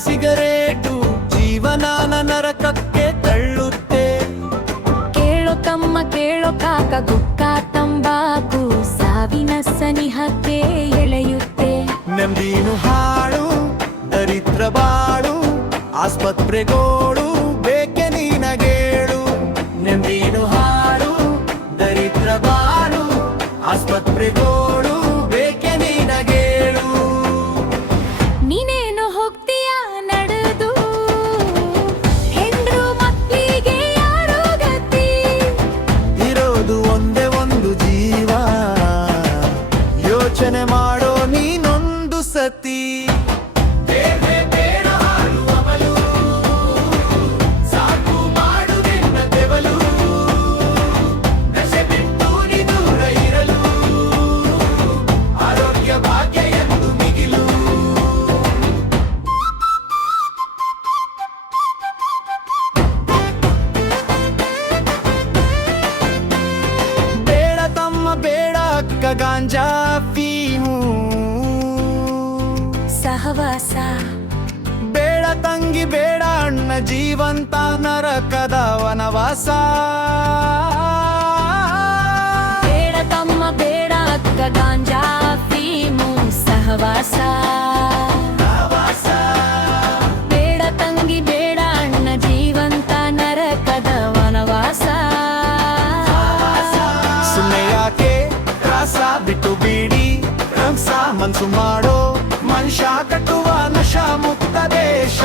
Cigarette ಜೀವನಾನ ನರಕಕ್ಕೆ ತಳ್ಳುತ್ತೆ. ಕೇಳೋ ತಮ್ಮ ಕೇಳೋ ಕಾಕ, ಗುಟ್ಕಾ ತಂಬಾಕು ಸಾವಿನ ಸನಿಹಕ್ಕೆ ಎಳೆಯುತ್ತೆ. ನೆಮ್ಮದಿನು ಹಾಳು, ದರಿದ್ರ ಬಾಳು, ಆಸ್ಪತ್ರೆಗೋಳು ಬೇಕೆ ನಿನಗೇಳು. ನೆಮ್ಮದಿನು ಹಾಳು, ದರಿದ್ರ ಬಾಳು, ಆಸ್ಪತ್ರೆಗೋಳು ಬೇಕೆ ನಿನಗೇಳು. ನೀನೇನು ಹೋಗ್ತೀಯ ನಡೆದು, ಹೆಂಡ್ರು ಮಕ್ಕಳಿಗೆ ಯಾರೋ ಗತಿ. ಇರೋದು ಒಂದೇ ಒಂದು ಜೀವ, ಯೋಚನೆ ಮಾಡೋ ನೀನೊಂದು ಸತಿ. ಬೇಡ ಅಕ್ಕ ಗಾಂಜಾ ಫೀಮು ಸಹವಾಸ, ಬೇಡ ತಂಗಿ ಬೇಡ ಅಣ್ಣ ಜೀವಂತ ನರಕದ ವನವಾಸ. ಬೇಡ ತಮ್ಮ ಬೇಡ ಅಕ್ಕ ಗಾಂಜಾ ಫೀಮು ಸಹವಾಸ. ಬೇಡ ತಂಗಿ ಬೇಡ ಅಣ್ಣ ಜೀವಂತ ನರಕದ ವನವಾಸ. ಸುಮ್ಮನೆ ಯಾಕೆ ರಾಸ ಬಿಟ್ಟು ಬೀಡಿ ರಂಸ ಮನ್ಸು ಮಾಡೋ ಮನುಷ್ಯ ಕಟ್ಟುವ ನಶಾ ಮುಕ್ತ ದೇಶ.